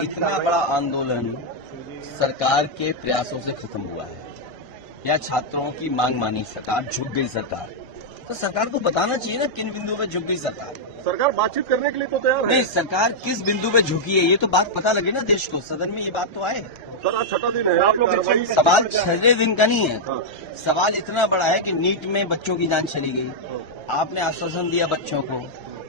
इतना बड़ा आंदोलन सरकार के प्रयासों से खत्म हुआ है या छात्रों की मांग मानी सरकार, झुक गई सरकार, तो सरकार को बताना चाहिए ना किन बिंदु पे झुक गई सरकार। सरकार बातचीत करने के लिए तो तैयार है। नहीं, सरकार किस बिंदु पे झुकी है ये तो बात पता लगे ना देश को, सदन में ये बात तो आए। सर आज छठा दिन है, आप लोग सवाल 6 दिन का नहीं है। सवाल इतना बड़ा है कि नीट में बच्चों की जान चली गई, आपने आश्वासन दिया बच्चों को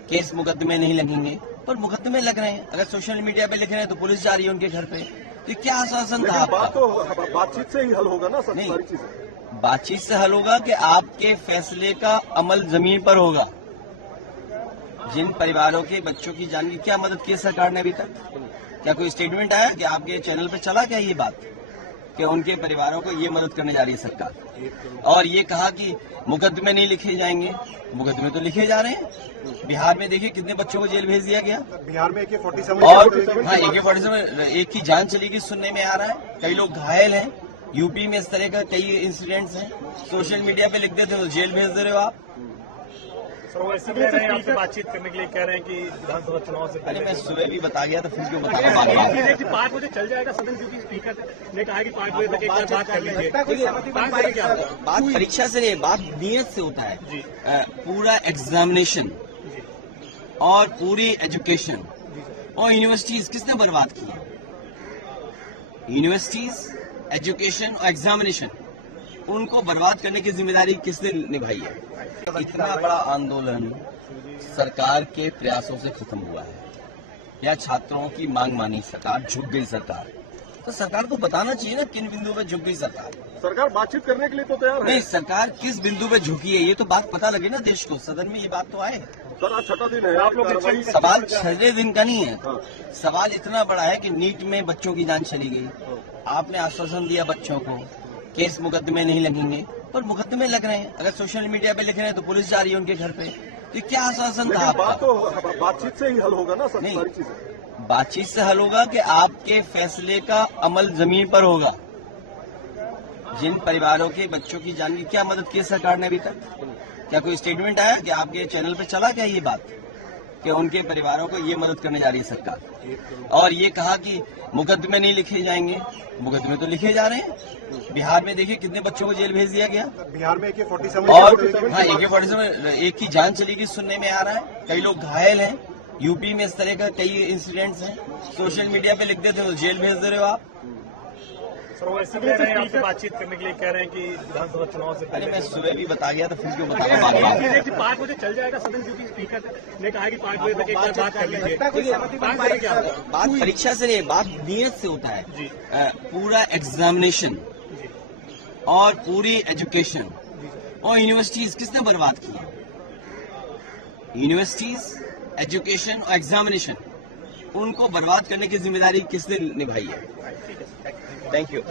केस मुकदमे नहीं लगेंगे, पर मुकदमे लग रहे हैं। अगर सोशल मीडिया पे लिख रहे हैं तो पुलिस जा रही है उनके घर पे, तो क्या आश्वासन था आपका? बात तो बातचीत से ही हल होगा ना सर, सारी चीजें बातचीत से हल होगा कि आपके फैसले का अमल जमीन पर होगा। जिन परिवारों के बच्चों की जान की क्या मदद की है सरकार ने अभी तक? क्या कोई स्टेटमेंट आया कि आपके चैनल पे चला क्या ये बात कि उनके परिवारों को ये मदद करने जा रही है सरकार? और ये कहा कि मुकदमे नहीं लिखे जाएंगे, मुकदमे तो लिखे जा रहे हैं। बिहार में देखिए कितने बच्चों को जेल भेज दिया गया। बिहार में AK-47 और हाँ, AK-47 एक की जान चली गई सुनने में आ रहा है, कई लोग घायल हैं। यूपी में इस तरह का कई इंसिडेंट्स हैं, सोशल मीडिया पे लिख देते हो तो जेल भेज दे रहे हो आप। सर वो ऐसे कह रहे हैं आपसे बातचीत करने के लिए, कह रहे हैं कि विधानसभा चुनाव से अरे मैं सुबह भी बता गया तो फिर क्यों बताऊंगा? 5 बजे चल जाएगा सदन, क्योंकि स्पीकर ने कहा कि 5 बजे तक एक बार बात कर लीजिए। 5 बजे क्या होगा? बात परीक्षा से नहीं, बात नियत से होता है। पूरा एग्जामिनेशन और पूरी एजुकेशन और यूनिवर्सिटीज किसने बर्बाद किया? यूनिवर्सिटीज, एजुकेशन और एग्जामिनेशन, उनको बर्बाद करने की जिम्मेदारी किसने निभाई है? इतना बड़ा आंदोलन सरकार के प्रयासों से खत्म हुआ है या छात्रों की मांग मानी सरकार, झुक गई सरकार, तो सरकार को बताना चाहिए ना किन बिंदु पे झुक गई सरकार। सरकार बातचीत करने के लिए तो तैयार है। नहीं, सरकार किस बिंदु पे झुकी है ये तो बात पता लगे ना देश को, सदन में ये बात तो आए। सर आज छठा दिन है, आप लोग सवाल 6 दिन का नहीं है। सवाल इतना बड़ा है कि नीट में बच्चों की जान चली गई, आपने आश्वासन दिया बच्चों को केस मुकदमे नहीं लगेंगे, पर मुकदमे लग रहे हैं। अगर सोशल मीडिया पे लिख रहे हैं तो पुलिस जा रही है उनके घर पे, तो क्या आश्वासन था आपका? बात तो बातचीत से ही हल होगा ना सर, सारी चीजें बातचीत से हल होगा कि आपके फैसले का अमल जमीन पर होगा। जिन परिवारों के बच्चों की जान की क्या मदद की है सरकार ने अभी तक? क्या कोई स्टेटमेंट आया कि आपके चैनल पे चला क्या ये बात कि उनके परिवारों को ये मदद करने जा रही है सरकार? और ये कहा कि मुकदमे नहीं लिखे जाएंगे, मुकदमे तो लिखे जा रहे हैं। बिहार में देखिए कितने बच्चों को जेल भेज दिया गया। बिहार में AK-47 और हाँ, AK-47 एक की जान चली गई सुनने में आ रहा है, कई लोग घायल हैं। यूपी में इस तरह का कई इंसिडेंट्स हैं, सोशल मीडिया पे लिख देते हो तो जेल भेज दे रहे हो आप। सर वो ऐसे कह रहे हैं आपसे बातचीत करने के लिए, कह रहे हैं कि विधानसभा चुनाव से अरे मैं सुबह भी बता गया तो फिर क्यों बताऊंगा? 5 बजे चल जाएगा सदन, क्योंकि स्पीकर ने कहा कि 5 बजे तक एक बार बात कर लीजिए। 5 बजे क्या होगा? बात परीक्षा से नहीं, बात नियत से होता है। पूरा एग्जामिनेशन और पूरी एजुकेशन और यूनिवर्सिटीज किसने बर्बाद किया? यूनिवर्सिटीज, एजुकेशन और एग्जामिनेशन, उनको बर्बाद करने की जिम्मेदारी किसने निभाई है? Thank you.